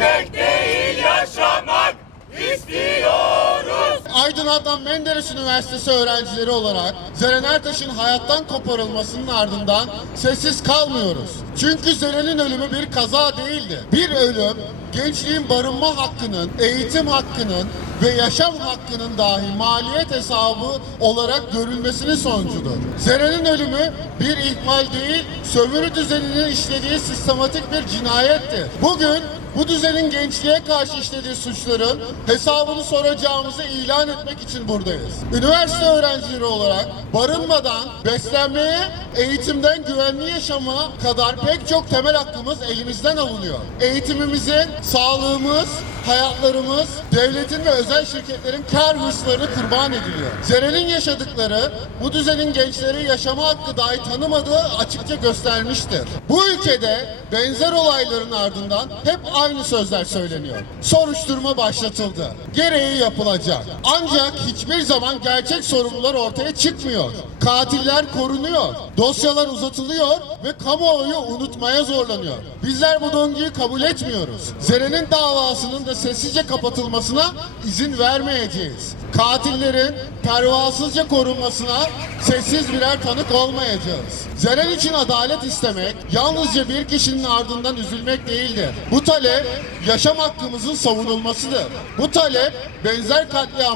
Gülmek değil yaşamak istiyoruz. Aydın Adnan Menderes Üniversitesi öğrencileri olarak Zeren Ertaş'ın hayattan koparılmasının ardından sessiz kalmıyoruz. Çünkü Zeren'in ölümü bir kaza değildi. Bir ölüm gençliğin barınma hakkının, eğitim hakkının ve yaşam hakkının dahi maliyet hesabı olarak görülmesinin sonucudur. Zeren'in ölümü bir ihmal değil, sömürü düzeninin işlediği sistematik bir cinayettir. Bugün bu düzenin gençliğe karşı işlediği suçların hesabını soracağımızı ilan etmek için buradayız. Üniversite öğrencileri olarak barınmadan beslenmeye, eğitimden güvenli yaşama kadar pek çok temel hakkımız elimizden alınıyor. Eğitimimizin, sağlığımız, hayatlarımız, devletin ve özel şirketlerin kar hırsları kurban ediliyor. Zeren'in yaşadıkları bu düzenin gençleri yaşama hakkı dahi tanımadığı açıkça göstermiştir. Bu ülkede benzer olayların ardından hep aynı sözler söyleniyor. Soruşturma başlatıldı. Gereği yapılacak. Ancak hiçbir zaman gerçek sorumlular ortaya çıkmıyor. Katiller korunuyor. Dosyalar uzatılıyor ve kamuoyu unutmaya zorlanıyor. Bizler bu döngüyü kabul etmiyoruz. Zeren'in davasının da sessizce kapatılmasına izin vermeyeceğiz. Katillerin pervasızca korunmasına sessiz birer tanık olmayacağız. Zeren için adalet istemek yalnızca bir kişinin ardından üzülmek değildir. Bu talep yaşam hakkımızın savunulmasıdır. Bu talep benzer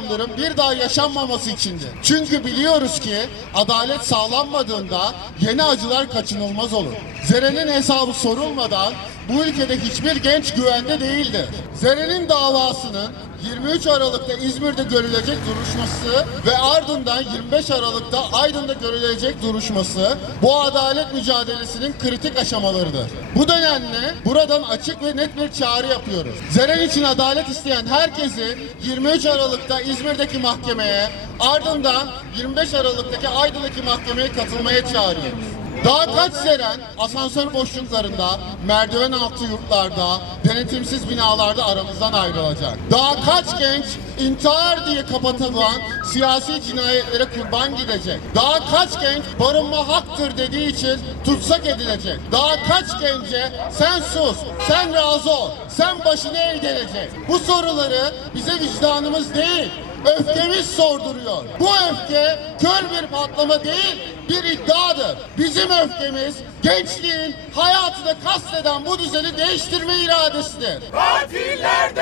katliamların bir daha yaşanmaması içindir. Çünkü biliyoruz ki adalet sağlanmadığında yeni acılar kaçınılmaz olur. Zeren'in hesabı sorulmadan bu ülkede hiçbir genç güvende değildir. Zeren'in davasının 23 Aralık'ta İzmir'de görülecek duruşması ve ardından 25 Aralık'ta Aydın'da görülecek duruşması bu adalet mücadelesinin kritik aşamalarıdır. Bu nedenle buradan açık ve net bir çağrı yapıyoruz. Zeren için adalet isteyen herkesi 23 Aralık'ta İzmir'deki mahkemeye ardından 25 Aralık'taki Aydın'daki mahkemeye katılmaya çağırıyoruz. Daha kaç Zeren asansör boşluklarında, merdiven altı yurtlarda, denetimsiz binalarda aramızdan ayrılacak. Daha kaç genç intihar diye kapatılan siyasi cinayetlere kurban gidecek. Daha kaç genç barınma haktır dediği için tutsak edilecek. Daha kaç gence sen sus, sen razı ol, sen başını eğ denecek. Bu soruları bize vicdanımız değil, öfkemiz sorduruyor. Bu öfke kör bir patlama değil, bir iddiadır. Bizim öfkemiz gençliğin hayatını kasteden bu düzeni değiştirme iradesidir. Öğrenciler